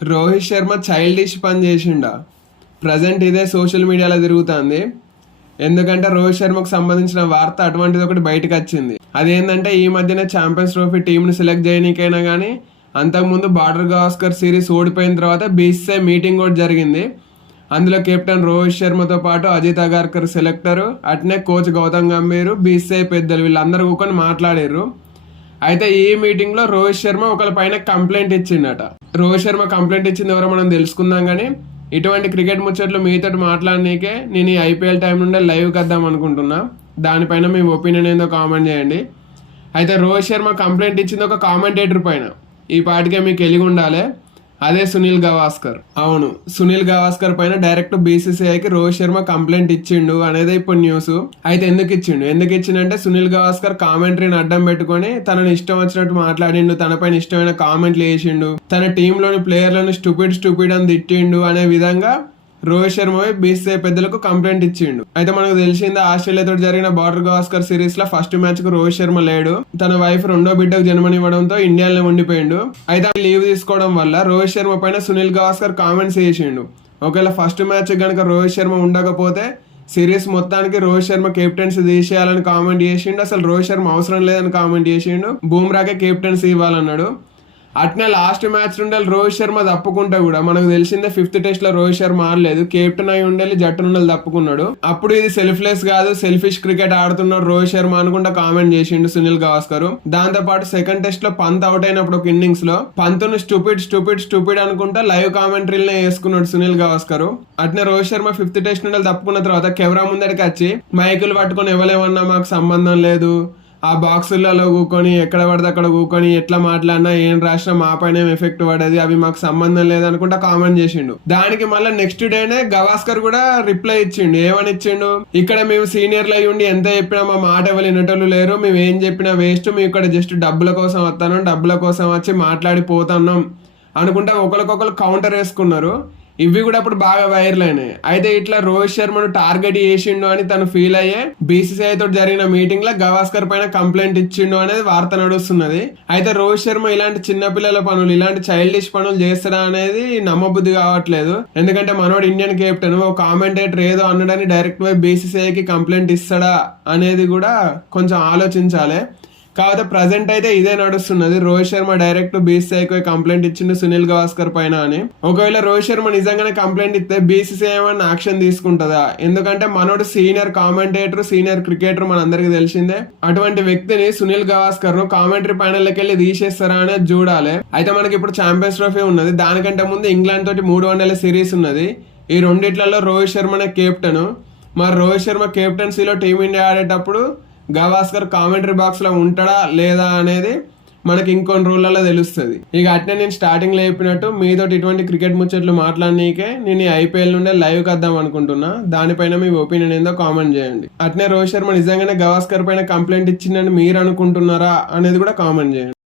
Rohit Sharma childish పని చేసిండా? Present ఇదే సోషల్ మీడియాలో తిరుగుతుంది. ఎందుకంటే రోహిత్ శర్మకు సంబంధించిన వార్త అటువంటిది ఒకటి బయటకు వచ్చింది. అదేంటంటే ఈ మధ్యనే ఛాంపియన్స్ ట్రోఫీ టీంని సెలెక్ట్ చేయనీకైనా కానీ అంతకుముందు బార్డర్ గవాస్కర్ సిరీస్ ఓడిపోయిన తర్వాత బీసీసీఐ మీటింగ్ కూడా జరిగింది. అందులో కెప్టెన్ రోహిత్ శర్మతో పాటు అజిత్ అగార్కర్ సెలెక్టర్, అట్నే కోచ్ గౌతమ్ గంభీర్, బీసీసీఐ పెద్దలు వీళ్ళందరూ కూకొని మాట్లాడారు. అయితే ఈ మీటింగ్లో రోహిత్ శర్మ ఒకరి పైన కంప్లైంట్ ఇచ్చిండట. రోహిత్ శర్మ కంప్లైంట్ ఇచ్చింది ఎవరో మనం తెలుసుకుందాం. కానీ ఇటువంటి క్రికెట్ ముచ్చట్లు మీతో మాట్లాడనీకే నేను ఈ ఐపీఎల్ టైం నుండే లైవ్కి వద్దాం అనుకుంటున్నా. దానిపైన మీ ఒపీనియన్ ఏందో కామెంట్ చేయండి. అయితే రోహిత్ శర్మ కంప్లైంట్ ఇచ్చింది ఒక కామెంటేటర్ పైన. ఈ పాటికే మీకు ఎలిగి ఉండాలి, అదే సునీల్ గవాస్కర్. అవును, సునీల్ గవాస్కర్ పైన డైరెక్ట్ బీసీసీఐకి రోహిత్ శర్మ కంప్లైంట్ ఇచ్చిండు అనేది ఇప్పుడు న్యూస్. అయితే ఎందుకు ఇచ్చిండంటే సునీల్ గవాస్కర్ కామెంటరీని అడ్డం పెట్టుకొని తనని ఇష్టం వచ్చినట్టు మాట్లాడిండు, తన పైన ఇష్టమైన కామెంట్లు వేసిండు, తన టీంలోని ప్లేయర్లను స్టూపిడ్ అని తిట్టిండు అనే విధంగా రోహిత్ శర్మ బీసీసీఐ పెద్దలకు కంప్లైంట్ ఇచ్చిండు. అయితే మనకు తెలిసిందే, ఆస్ట్రేలియాతో జరిగిన బార్డర్ గవాస్కర్ సిరీస్ లో ఫస్ట్ మ్యాచ్ కు రోహిత్ శర్మ లేడు. తన వైఫ్ రెండో బిడ్డకు జన్మనివ్వడంతో ఇండియాలో ఉండిపోయిండు. అయితే లీవ్ తీసుకోవడం వల్ల రోహిత్ శర్మ పైన సునీల్ గవాస్కర్ కామెంట్స్ చేసిండు. ఒకవేళ ఫస్ట్ మ్యాచ్ గనక రోహిత్ శర్మ ఉండకపోతే సిరీస్ మొత్తానికి రోహిత్ శర్మ కెప్టెన్సీ తీసేయాలని కామెంట్ చేసిండు. అసలు రోహిత్ శర్మ అవసరం లేదని కామెంట్ చేసిండు. బూమ్రాకే కెప్టెన్సీ ఇవ్వాలన్నాడు. అట్నే లాస్ట్ మ్యాచ్ నుండి రోహిత్ శర్మ తప్పుకుంటే కూడా మనకు తెలిసిందే, 5th టెస్ట్ లో రోహిత్ శర్మ ఆడలేదు, కెప్టెన్ అయి ఉండాలి, జట్టు నుండి తప్పుకున్నాడు. అప్పుడు ఇది సెల్ఫ్లెస్ కాదు, సెల్ఫిష్ క్రికెట్ ఆడుతున్నాడు రోహిత్ శర్మ అనుకుంటా కామెంట్ చేసిండు సునీల్ గవాస్కర్. దాంతో పాటు సెకండ్ టెస్ట్ లో పంత్ అవుట్ అయినప్పుడు ఒక ఇన్నింగ్స్ లో పంత్ను స్టూపిడ్ అనుకుంటా లైవ్ కామెంటరీలనే వేసుకున్నాడు సునీల్ గవాస్కర్. అట్నే రోహిత్ శర్మ 5th టెస్ట్ నుండి తప్పుకున్న తర్వాత కెమెరా ముందరికి వచ్చి మైకులు పట్టుకొని ఎవరేమన్నా మాకు సంబంధం లేదు, ఆ బాక్సులలో కూకొని ఎక్కడ పడితే అక్కడ కూకొని ఎట్లా మాట్లాడినా ఏం రాసినా మా పైన ఎఫెక్ట్ పడేది, అవి మాకు సంబంధం లేదనుకుంటా కామెంట్ చేసిండు. దానికి మళ్ళీ నెక్స్ట్ డేనే గవాస్కర్ కూడా రిప్లై ఇచ్చిండు. ఏమని ఇచ్చిండు? ఇక్కడ మేము సీనియర్లు అయ్యి ఉండి ఎంత చెప్పినా మా మాట ఎవరు వినటోళ్ళు లేరు, మేము ఏం చెప్పినా వేస్ట్, మేము ఇక్కడ జస్ట్ డబ్బుల కోసం వస్తాను, డబ్బుల కోసం వచ్చి మాట్లాడిపోతున్నాం అనుకుంటా ఒకరికొకరు కౌంటర్ వేసుకున్నారు. ఇవి కూడా అప్పుడు బాగా వైరల్ అయినాయి. అయితే ఇట్లా రోహిత్ శర్మను టార్గెట్ చేసిండు అని తను ఫీల్ అయ్యే బీసీసీఐ తోటి జరిగిన మీటింగ్ లో గవాస్కర్ పైన కంప్లైంట్ ఇచ్చిండు అనేది వార్త నడుస్తున్నది. అయితే రోహిత్ శర్మ ఇలాంటి చిన్నపిల్లల పనులు, ఇలాంటి చైల్డిష్ పనులు చేస్తాడా అనేది నమ్మబుద్ధి కావట్లేదు. ఎందుకంటే మనోడు ఇండియన్ కెప్టెన్, ఒక కామెంటేటర్ ఏదో అన్నాడని డైరెక్ట్ పోయి బీసీసీఐకి కంప్లైంట్ ఇస్తాడా అనేది కూడా కొంచెం ఆలోచించాలి. కాకపోతే ప్రజెంట్ అయితే ఇదే నడుస్తున్నది. రోహిత్ శర్మ డైరెక్ట్ బీసీసీఐకి కంప్లైంట్ ఇచ్చిండు సునీల్ గవాస్కర్ పైన అని. ఒకవేళ రోహిత్ శర్మ నిజంగానే కంప్లైంట్ ఇస్తే బీసీసీఐ ఏమన్నా యాక్షన్ తీసుకుంటుందా? ఎందుకంటే మనోడు సీనియర్ కామెంటేటర్, సీనియర్ క్రికెటర్, మనందరికి తెలిసిందే. అటువంటి వ్యక్తిని సునీల్ గవాస్కర్ ను కామెంటరీ ప్యానెల్కి వెళ్ళి తీసేస్తారా అనేది చూడాలి. అయితే మనకి ఇప్పుడు ఛాంపియన్స్ ట్రోఫీ ఉన్నది, దానికంటే ముందు ఇంగ్లాండ్ తోటి 3 వన్డేల సిరీస్ ఉన్నది. ఈ రెండిట్లలో రోహిత్ శర్మనే కెప్టెన్. మరి రోహిత్ శర్మ కెప్టెన్సీలో టీమిండియా ఆడేటప్పుడు గవాస్కర్ కామెంటరీ బాక్స్ లో ఉంటాడా లేదా అనేది మనకి ఇంకొన్ని రోజులలో తెలుస్తుంది. ఇక అట్నే నేను స్టార్టింగ్ లో చెప్పినట్టు మీతో ఇటువంటి క్రికెట్ ముచ్చట్లు మాట్లాడనీకే నేను ఈ ఐపీఎల్ నుండే లైవ్ వద్దాం అనుకుంటున్నా. దానిపైన మీ ఒపీనియన్ ఏందో కామెంట్ చేయండి. అట్నే రోహిత్ శర్మ నిజంగానే గవాస్కర్ పైన కంప్లైంట్ ఇచ్చిందని మీరు అనుకుంటున్నారా అనేది కూడా కామెంట్ చేయండి.